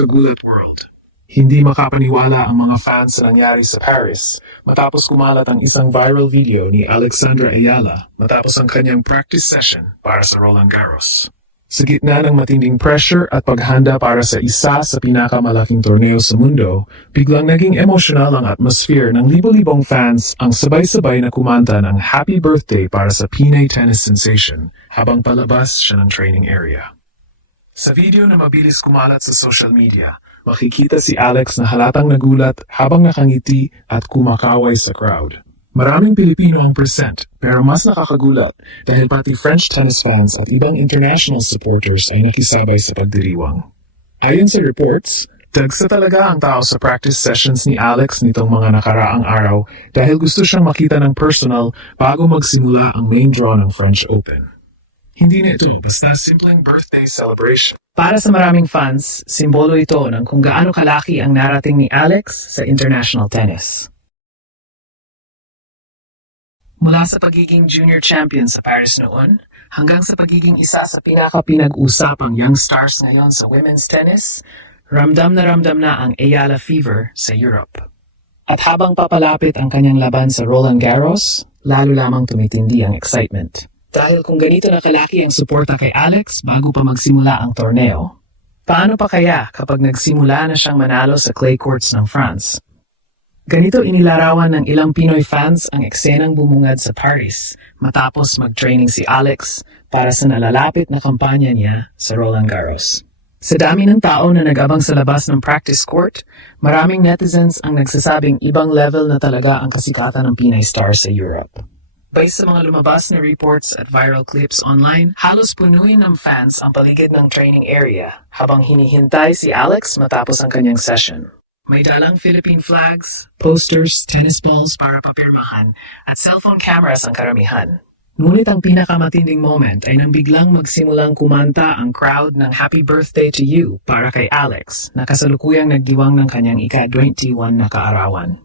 Kagulat World. Hindi makapaniwala ang mga fans sa nangyari sa Paris matapos kumalat ang isang viral video ni Alexandra Ayala matapos ang kanyang practice session para sa Roland Garros. Sa gitna ng matinding pressure at paghanda para sa isa sa pinakamalaking torneo sa mundo, biglang naging emosyonal ang atmosphere ng libo-libong fans ang sabay-sabay na kumanta ng Happy Birthday para sa Pinay tennis sensation habang palabas siya ng training area. Sa video na mabilis kumalat sa social media, makikita si Alex na halatang nagulat habang nakangiti at kumakaway sa crowd. Maraming Pilipino ang present, pero mas nakakagulat dahil pati French tennis fans at ibang international supporters ay nakisabay sa pagdiriwang. Ayon sa reports, dagsa talaga ang tao sa practice sessions ni Alex nitong mga nakaraang araw dahil gusto siyang makita ng personal bago magsimula ang main draw ng French Open. Hindi na ito basta simpleng birthday celebration. Para sa maraming fans, simbolo ito ng kung gaano kalaki ang narating ni Alex sa international tennis. Mula sa pagiging junior champion sa Paris noon, hanggang sa pagiging isa sa pinaka-pinag-usapang young stars ngayon sa women's tennis, ramdam na ang Ayala fever sa Europe. At habang papalapit ang kanyang laban sa Roland Garros, lalo lamang tumitindi ang excitement. Dahil kung ganito na kalaki ang suporta kay Alex bago pa magsimula ang torneo, paano pa kaya kapag nagsimula na siyang manalo sa clay courts ng France? Ganito inilarawan ng ilang Pinoy fans ang eksenang bumungad sa Paris matapos mag-training si Alex para sa nalalapit na kampanya niya sa Roland Garros. Sa dami ng tao na nag-abang sa labas ng practice court, maraming netizens ang nagsasabing ibang level na talaga ang kasikatan ng Pinay star sa Europe. Based sa mga lumabas na reports at viral clips online, halos punuin ng fans ang paligid ng training area habang hinihintay si Alex matapos ang kanyang session. May dalang Philippine flags, posters, tennis balls para papirmahan, at cellphone cameras ang karamihan. Ngunit ang pinakamatinding moment ay nang biglang magsimulang kumanta ang crowd ng Happy Birthday to You para kay Alex na kasalukuyang nagdiwang ng kanyang ika-21 na kaarawan.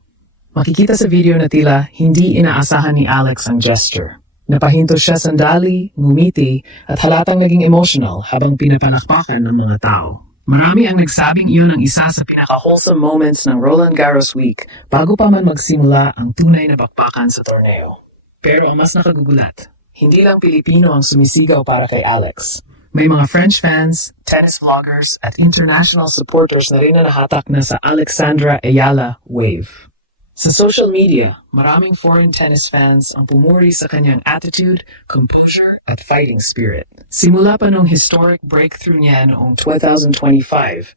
Makikita sa video na tila hindi inaasahan ni Alex ang gesture. Napahinto siya sandali, ngumiti, at halatang naging emotional habang pinapalakpakan ng mga tao. Marami ang nagsabing iyon ang isa sa pinaka-wholesome moments ng Roland Garros Week bago pa man magsimula ang tunay na bakbakan sa torneo. Pero ang mas nakagugulat, hindi lang Pilipino ang sumisigaw para kay Alex. May mga French fans, tennis vloggers, at international supporters na rin na nahatak na sa Alexandra Ayala wave. Sa social media, maraming foreign tennis fans ang pumuri sa kanyang attitude, composure, at fighting spirit. Simula pa nung historic breakthrough niya noong 2025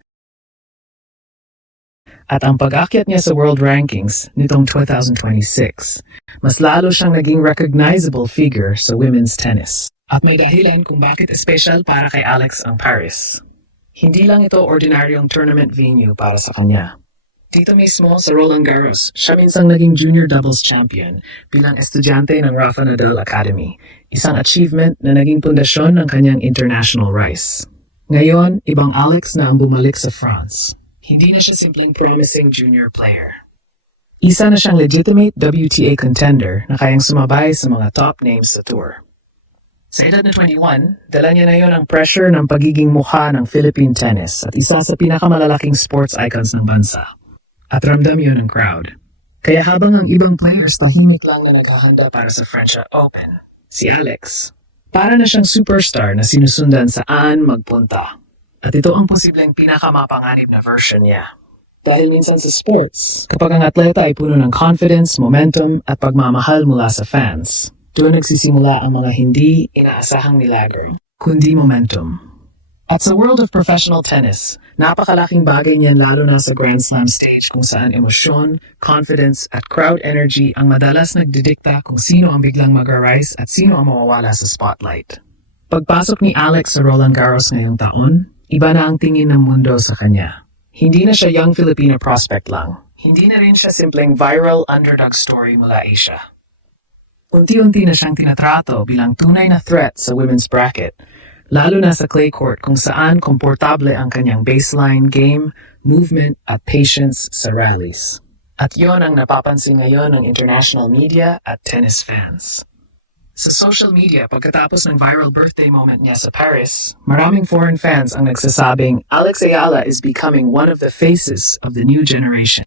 at ang pag-akyat niya sa world rankings nitong 2026, mas lalo siyang naging recognizable figure sa women's tennis. At may dahilan kung bakit special para kay Alex ang Paris. Hindi lang ito ordinaryong tournament venue para sa kanya. Dito mismo sa Roland Garros, siya minsang naging junior doubles champion bilang estudyante ng Rafa Nadal Academy, isang achievement na naging pundasyon ng kanyang international rise. Ngayon, ibang Alex na ang bumalik sa France. Hindi na siya simpleng promising junior player. Isa na siyang legitimate WTA contender na kayang sumabay sa mga top names sa tour. Sa edad na 21, dala niya na yon ang pressure ng pagiging mukha ng Philippine tennis at isa sa pinakamalalaking sports icons ng bansa. At ramdam yun ng crowd. Kaya habang ang ibang players tahimik lang na naghahanda para sa French Open, si Alex, para na siyang superstar na sinusundan saan magpunta. At ito ang posibleng pinakamapanganib na version niya. Dahil minsan sa sports, kapag ang atleta ay puno ng confidence, momentum, at pagmamahal mula sa fans, doon nagsisimula ang mga hindi inaasahang milagro, kundi momentum. At sa world of professional tennis, napakalaking bagay niyan lalo na sa Grand Slam stage kung saan emosyon, confidence at crowd energy ang madalas nagdidikta kung sino ang biglang mag-arise at sino ang mawawala sa spotlight. Pagpasok ni Alex sa Roland Garros ngayong taon, iba na ang tingin ng mundo sa kanya. Hindi na siya young Filipino prospect lang. Hindi na rin siya simpleng viral underdog story mula Asia. Unti-unti na siyang tinatrato bilang tunay na threat sa women's bracket, lalo na sa clay court kung saan komportable ang kanyang baseline game, movement at patience sa rallies. At yon ang napapansin ngayon ng international media at tennis fans. Sa social media, pagkatapos ng viral birthday moment niya sa Paris, maraming foreign fans ang nagsasabing Alex Ayala is becoming one of the faces of the new generation.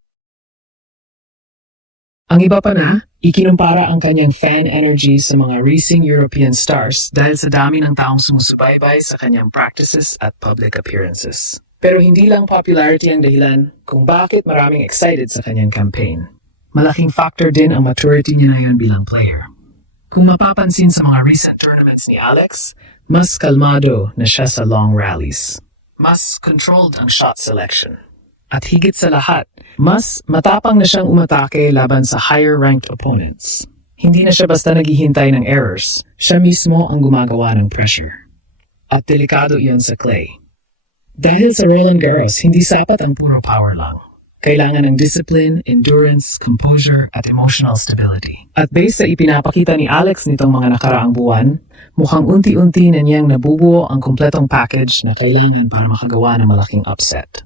Ang iba pa na, ikinumpara ang kanyang fan energy sa mga racing European stars dahil sa dami ng taong sumusubaybay sa kanyang practices at public appearances. Pero hindi lang popularity ang dahilan kung bakit maraming excited sa kanyang campaign. Malaking factor din ang maturity niya ngayon bilang player. Kung mapapansin sa mga recent tournaments ni Alex, mas kalmado na siya sa long rallies. Mas controlled ang shot selection. At higit sa lahat, mas matapang na siyang umatake laban sa higher-ranked opponents. Hindi na siya basta naghihintay ng errors, siya mismo ang gumagawa ng pressure. At delikado iyon sa clay. Dahil sa Roland Garros, hindi sapat ang puro power lang. Kailangan ng discipline, endurance, composure, at emotional stability. At based sa ipinapakita ni Alex nitong mga nakaraang buwan, mukhang unti-unti na niyang nabubuo ang kumpletong package na kailangan para makagawa ng malaking upset.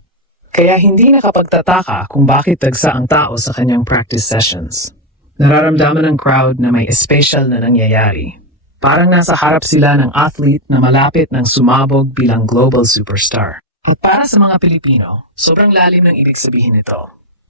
Kaya hindi nakapagtataka kung bakit tagsa ang tao sa kanyang practice sessions. Nararamdaman ng crowd na may special na nangyayari. Parang nasa harap sila ng athlete na malapit ng sumabog bilang global superstar. At para sa mga Pilipino, sobrang lalim ng ibig sabihin nito.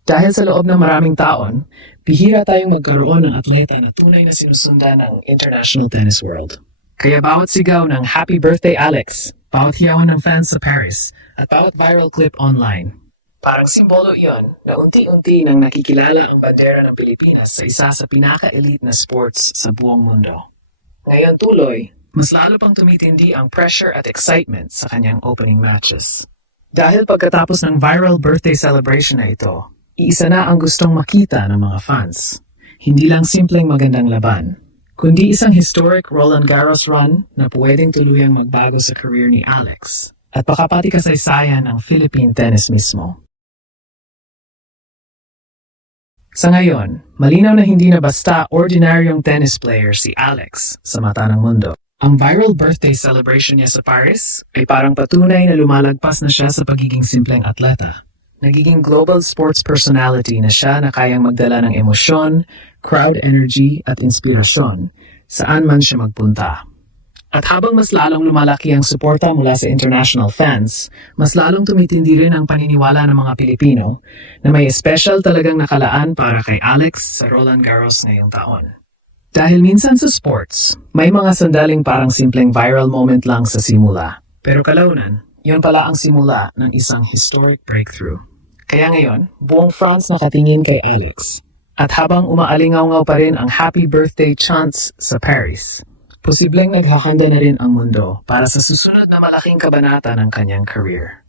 Dahil sa loob ng maraming taon, bihira tayong magkaroon ng atleta na tunay na sinusundan ng international tennis world. Kaya bawat sigaw ng Happy Birthday Alex, bawat hiyawan ng fans sa Paris, at bawat viral clip online, parang simbolo iyon na unti-unti nang nakikilala ang bandera ng Pilipinas sa isa sa pinaka-elite na sports sa buong mundo. Ngayon tuloy, mas lalo pang tumitindi ang pressure at excitement sa kanyang opening matches. Dahil pagkatapos ng viral birthday celebration na ito, iisa na ang gustong makita ng mga fans. Hindi lang simpleng magandang laban, kundi isang historic Roland Garros run na pwedeng tuluyang magbago sa career ni Alex at baka pati kasaysayan ng Philippine tennis mismo. Sa ngayon, malinaw na hindi na basta ordinaryong tennis player si Alex sa mata ng mundo. Ang viral birthday celebration niya sa Paris ay parang patunay na lumalagpas na siya sa pagiging simpleng atleta. Nagiging global sports personality na siya na kayang magdala ng emosyon, crowd energy at inspirasyon saan man siya magpunta. At habang mas lalong lumalaki ang suporta mula sa international fans, mas lalong tumitindi rin ang paniniwala ng mga Pilipino na may special talagang nakalaan para kay Alex sa Roland Garros ngayong taon. Dahil minsan sa sports, may mga sandaling parang simpleng viral moment lang sa simula. Pero kalaunan, yun pala ang simula ng isang historic breakthrough. Kaya ngayon, buong France nakatingin kay Alex. At habang umaalingaw-ngaw pa rin ang happy birthday chants sa Paris, posibleng naghahanda na rin ang mundo para sa susunod na malaking kabanata ng kanyang career.